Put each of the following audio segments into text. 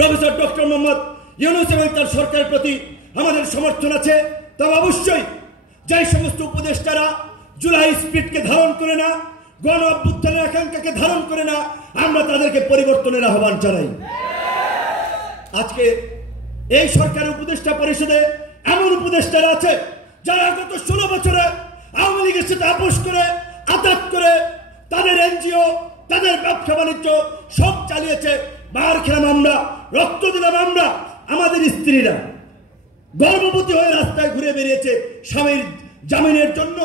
Professor doctor Mohammad Yunus এবং তার সরকারের প্রতি আমাদের সমর্থন আছে। তবে অবশ্যই যে সমস্ত উপদেষ্টারা জুলাই স্পিরিটকে ধারণ করে না, গণ অভ্যুত্থানের আকাঙ্ক্ষাকে ধারণ করে না, আমরা তাদেরকে পরিবর্তনের আহ্বান জানাই। আজকে এই সরকারের উপদেষ্টা পরিষদে এমন উপদেষ্টারা আছে যারা গত 16 বছরে আওয়ামী লীগের সাথে আপোষ করে, আঘাত করে, তাদের এনজিও, তাদের ব্যবসা বাণিজ্য সব চালিয়েছে। মার খেলাম আমরা, রক্ত দিলাম আমরা, আমাদের স্ত্রীরা গর্ভবতী হয়ে রাস্তায় ঘুরে বেরিয়েছে স্বামীর জামিনের জন্য,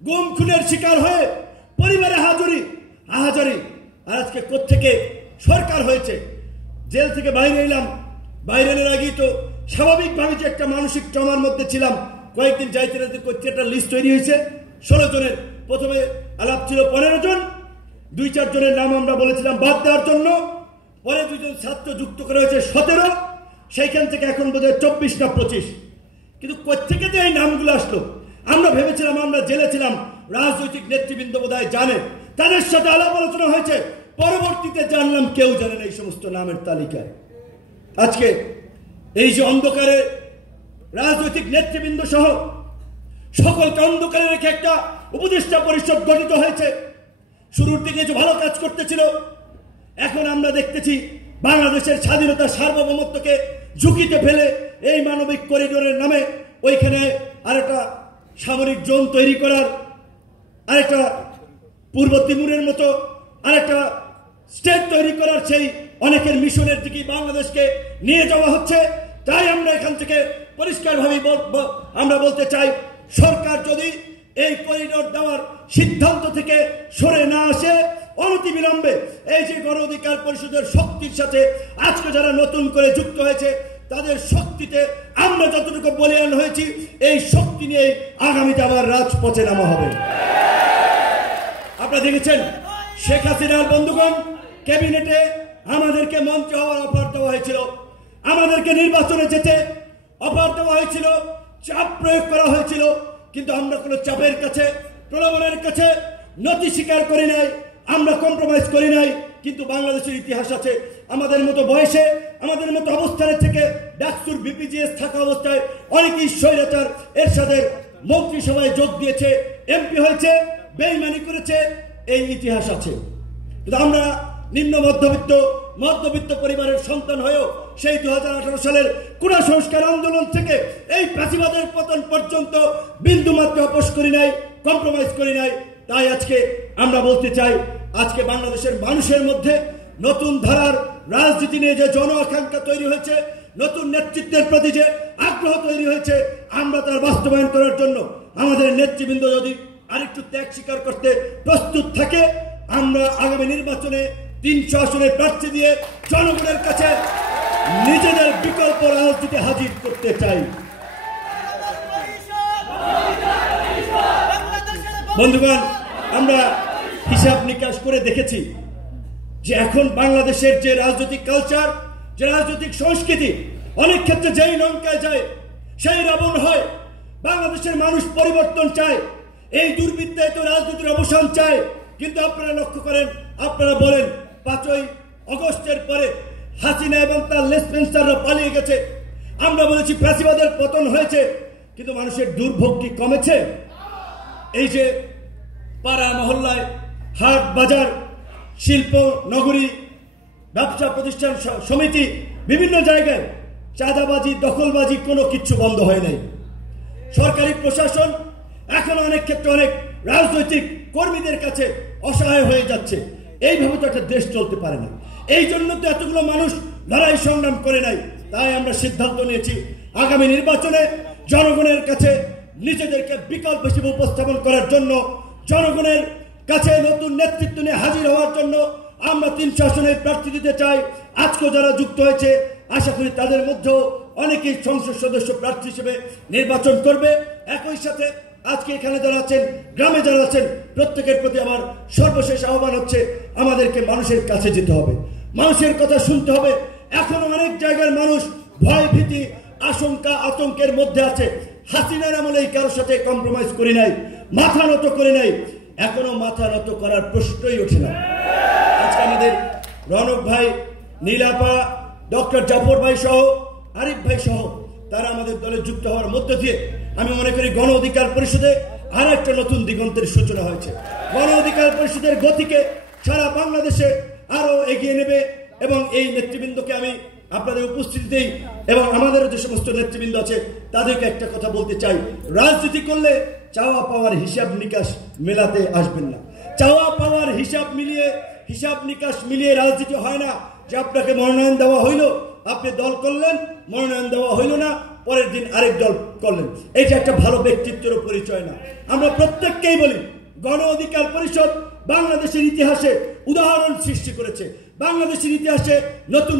গুম খুনের শিকার হয়ে পরিবারে আহাজারি। আর আজকে কোত্থেকে সরকার হয়েছে। জেল থেকে বাইরে এলাম, বাইরে এর আগেই তো স্বাভাবিকভাবে যে একটা মানসিক ট্রমার মধ্যে ছিলাম। কয়েকদিন যাইতে যাইতে করতে একটা লিস্ট তৈরি হয়েছে 16 জনের। প্রথমে আলাপ ছিল 15 জন, 2-4 জনের নাম আমরা বলেছিলাম বাদ দেওয়ার জন্য, পরে 2 জন ছাত্র যুক্ত করা হয়েছে 17। সেইখান থেকে এখন বোধহয় 24 না 25। কিন্তু কোত্থেকে যে এই নামগুলো আসলো, আমরা ভেবেছিলাম আমরা জেলে ছিলাম, রাজনৈতিক নেতৃবৃন্দ বোধহয় জানে, তাদের সাথে আলাপ আলোচনা হয়েছে। পরবর্তীতে জানলাম কেউ জানে না এই সমস্ত নামের তালিকায়। আজকে এই যে অন্ধকারে রাজনৈতিক নেতৃবৃন্দ সহ সকলকে অন্ধকারে রেখে একটা উপদেষ্টা পরিষদ গঠিত হয়েছে। শুরুর দিকে যে ভালো কাজ করতেছিল, এখন আমরা দেখতেছি বাংলাদেশের স্বাধীনতা সার্বভৌমত্বকে ঝুঁকিতে ফেলে এই মানবিক করিডোরের নামে ওইখানে আরেকটা সামরিক জোন তৈরি করার, আরেকটা পূর্ব তিমুরের মতো আরেকটা স্টেট তৈরি করার সেই অনেকের মিশনের দিকে বাংলাদেশকে নিয়ে যাওয়া হচ্ছে। তাই আমরা এখান থেকে পরিষ্কারভাবে আমরা বলতে চাই, সরকার যদি এই করিডোর দেওয়ার সিদ্ধান্ত থেকে সরে না আসে, অনতিবিলম্বে এই যে গণ অধিকার পরিষদের শক্তির সাথে আজকে যারা নতুন করে যুক্ত হয়েছে, তাদের শক্তিতে আমরা যতটুকু বলিয়ান হয়েছি, এই শক্তি নিয়ে আগামীতে আবার রাজপথে নামা হবে। আপনারা দেখেছেন শেখ হাসিনার বন্ধুগণ ক্যাবিনেটে আমাদেরকে মন্ত্রী হওয়ার অফার দেওয়া হয়েছিল, আমাদেরকে নির্বাচনে যেতে অফার দেওয়া হয়েছিল, চাপ প্রয়োগ করা হয়েছিল। কিন্তু আমরা কোনো চাপের কাছে, প্রলোভনের কাছে নতি স্বীকার করি নাই, আমরা কম্প্রোমাইজ করি নাই। কিন্তু বাংলাদেশের ইতিহাস আছে, আমাদের মতো বয়সে, আমাদের মতো অবস্থানের থেকে ডাকসুর বিপিজিএস থাকা অবস্থায় অনেকেই স্বৈরাচার এরশাদের মন্ত্রিসভায় যোগ দিয়েছে, এমপি হয়েছে, বেইমানি করেছে, এই ইতিহাস আছে। কিন্তু আমরা নিম্ন মধ্যবিত্ত পরিবারের সন্তান হয়েও সেই 2018 সালের কোন সংস্কার আন্দোলন থেকে এই ফ্যাসিবাদের পতন পর্যন্ত বিন্দুমাত্র আপোষ করি নাই, কম্প্রোমাইজ করি নাই। তাই আজকে আমরা বলতে চাই, আজকে বাংলাদেশের মানুষের মধ্যে নতুন ধারার রাজনীতি নিয়ে যে জন আকাঙ্ক্ষা তৈরি হয়েছে, নতুন নেতৃত্বের প্রতি যে আগ্রহ তৈরি হয়েছে, আমরা তার বাস্তবায়ন করার জন্য আমাদের নেতৃবৃন্দ যদি আরেকটু ত্যাগ স্বীকার করতে প্রস্তুত থাকে, আমরা আগামী নির্বাচনে 300 আসনে প্রার্থী দিয়ে জনগণের কাছে নিজেদের বিকল্প রাজনীতি হাজির করতে চাই। বন্ধুগণ, আমরা হিসাব নিকাশ করে দেখেছি যে এখন বাংলাদেশের যে রাজনৈতিক কালচার, যে রাজনৈতিক সংস্কৃতি, অনেক ক্ষেত্রে যেই লঙ্কায় যায় সেই রাবণ হয়। বাংলাদেশের মানুষ পরিবর্তন চায়, এই দুর্বৃত্তায়িত রাজনীতির অবসান চায়। কিন্তু আপনারা লক্ষ্য করেন, আপনারা বলেন 5ই আগস্টের পরে হাসিনা এবং তার লেসপেন্সাররা পালিয়ে গেছে। আমরা বলেছি ফ্যাসিবাদের পতন হয়েছে, কিন্তু মানুষের দুর্ভোগ কি কমেছে? এই যে পাড়া মহল্লায়, হাট বাজার, শিল্প নগরী, ব্যবসা প্রতিষ্ঠান সমিতি, বিভিন্ন জায়গায় চাঁদাবাজি, দখলবাজি কোনো কিছু বন্ধ হয় নাই। সরকারি প্রশাসন এখন অনেক ক্ষেত্রে অনেক রাজনৈতিক কর্মীদের কাছে অসহায় হয়ে যাচ্ছে। এইভাবে তো একটা দেশ চলতে পারে না। এই জন্য তো এতগুলো মানুষ লড়াই সংগ্রাম করে নাই। তাই আমরা সিদ্ধান্ত নিয়েছি আগামী নির্বাচনে জনগণের কাছে নিজেদেরকে বিকল্প হিসেবে উপস্থাপন করার জন্য, জনগণের কাছে নতুন নেতৃত্ব নিয়ে হাজির হওয়ার জন্য আমরা 300 আসনের প্রার্থী দিতে চাই। আজকেও যারা যুক্ত হয়েছে, আশা করি তাদের মধ্যেও অনেকেই সংসদ সদস্য প্রার্থী হিসেবে নির্বাচন করবে। একই সাথে আজকে এখানে যারা আছেন, গ্রামে যারা আছেন, প্রত্যেকের প্রতি আমার সর্বশেষ আহ্বান হচ্ছে, আমাদেরকে মানুষের কাছে যেতে হবে, মানুষের কথা শুনতে হবে। এখনো অনেক জায়গার মানুষ ভয়, ভীতি, আশঙ্কা, আতঙ্কের মধ্যে আছে। হাসিনার আমলে কারোর সাথে কম্প্রোমাইজ করি নাই, মাথা নত করে নাই, এখনো মাথা নত করার প্রশ্নই ওঠে না। আজকে আমাদের রনক ভাই, নীলাপা, ডক্টর জাফর ভাই সহ আরিফ ভাই সহ তারা আমাদের দলে যুক্ত হওয়ার মধ্য দিয়ে আমি মনে করি গণ অধিকার পরিষদে আর একটা নতুন দিগন্তের সূচনা হয়েছে। গণ অধিকার পরিষদের গতিকে সারা বাংলাদেশে আরো এগিয়ে নেবে এবং এই নেতৃবৃন্দকে আমি আপনাদের উপস্থিতিতেই এবং আমাদের যে সমস্ত নেতৃবৃন্দ আছে তাদেরকে একটা কথা বলতে চাই, রাজনীতি করলে চাওয়া পাওয়ার হিসাব নিকাশ মেলাতে আসবেন না। চাওয়া পাওয়ার হিসাব নিকাশ মিলিয়ে রাজনীতি হয় না যে আপনাকে মনোনয়ন দেওয়া হইল, আপনি দল করলেন, মনোনয়ন দেওয়া হইল না, পরের দিন আরেক দল করলেন। এটা একটা ভালো ব্যক্তিত্বের পরিচয় না। আমরা প্রত্যেককেই বলি গণ অধিকার পরিষদ বাংলাদেশের ইতিহাসে উদাহরণ সৃষ্টি করেছে, বাংলাদেশের ইতিহাসে নতুন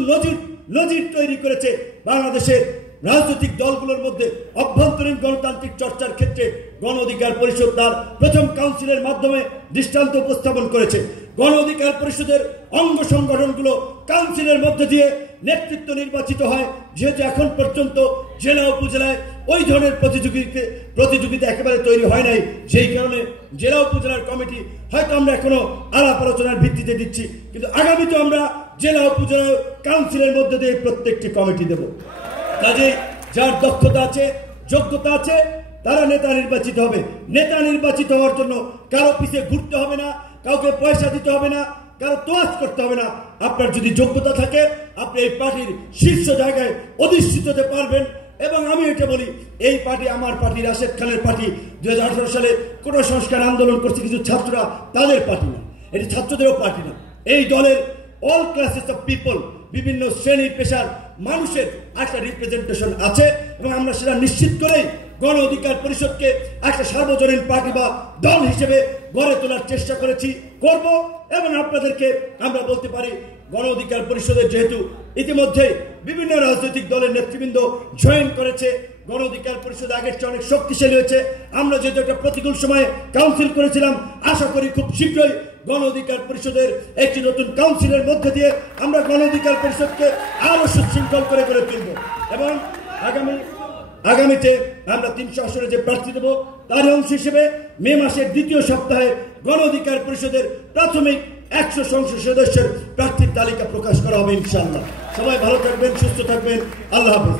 নজির তৈরি করেছে। বাংলাদেশের রাজনৈতিক দলগুলোর মধ্যে অভ্যন্তরীণ গণতান্ত্রিক চর্চার ক্ষেত্রে গণ অধিকার পরিষদ তার প্রথম কাউন্সিলের মাধ্যমে দৃষ্টান্ত উপস্থাপন করেছে। গণ অধিকার পরিষদের অঙ্গ সংগঠনগুলো কাউন্সিলের মধ্যে দিয়ে নেতৃত্ব নির্বাচিত হয়, যেহেতু এখন পর্যন্ত জেলা উপজেলায় ওই ধরনের প্রতিযোগিতা একেবারে তৈরি হয় নাই, যেই কারণে জেলা উপজেলার কমিটি হয়তো আমরা এখনো আলাপ আলোচনার ভিত্তিতে দিচ্ছি, কিন্তু আগামীতে আমরা জেলা উপজেলা কাউন্সিলের মধ্যে দিয়ে প্রত্যেকটি কমিটি দেব। কাজেই যার দক্ষতা আছে, যোগ্যতা আছে, তারা নেতা নির্বাচিত হবে। নেতা নির্বাচিত হওয়ার জন্য কারো পিছিয়ে ঘুরতে হবে না, কাউকে পয়সা দিতে হবে না, কারো তোয়াজ করতে হবে না। আপনার যদি যোগ্যতা থাকে আপনি এই পার্টির শীর্ষ জায়গায় অধিষ্ঠিত হতে পারবেন। এবং আমি এটা বলি, এই পার্টি আমার পার্টি, রাশেদ খানের পার্টি 2018 সালে কোন সংস্কার আন্দোলন করছে কিছু ছাত্ররা, তাদের পার্টি না, এটি ছাত্রদেরও পার্টি না। এই দলের অল ক্লাসেস অফ পিপল, বিভিন্ন শ্রেণী পেশার মানুষের একটা রিপ্রেজেন্টেশন আছে এবং আমরা সেটা নিশ্চিত করেই গণ অধিকার পরিষদকে একটা সার্বজনীন পার্টি বা দল হিসেবে গড়ে তোলার চেষ্টা করেছি, করব। এবং আপনাদেরকে আমরা বলতে পারি গণ অধিকার পরিষদের যেহেতু ইতিমধ্যে বিভিন্ন রাজনৈতিক দলের নেতৃবৃন্দ জয়েন করেছে, গণ অধিকার পরিষদ আগের চেয়ে অনেক শক্তিশালী হয়েছে। আমরা যেহেতু একটা প্রতিকূল সময়ে কাউন্সিল করেছিলাম, আশা করি খুব শীঘ্রই গণ অধিকার পরিষদের একটি নতুন কাউন্সিলের মধ্যে দিয়ে আমরা গণ অধিকার পরিষদকে আরো সুশৃঙ্খল করে তুলব এবং আগামীতে আমরা 300 আসনে যে প্রার্থী দেব তার অংশ হিসেবে মে মাসের দ্বিতীয় সপ্তাহে গণ অধিকার পরিষদের প্রাথমিক 100 সংসদ সদস্যের প্রার্থীর তালিকা প্রকাশ করা হবে ইনশাআল্লাহ। সবাই ভালো থাকবেন, সুস্থ থাকবেন, আল্লাহ হাফেজ।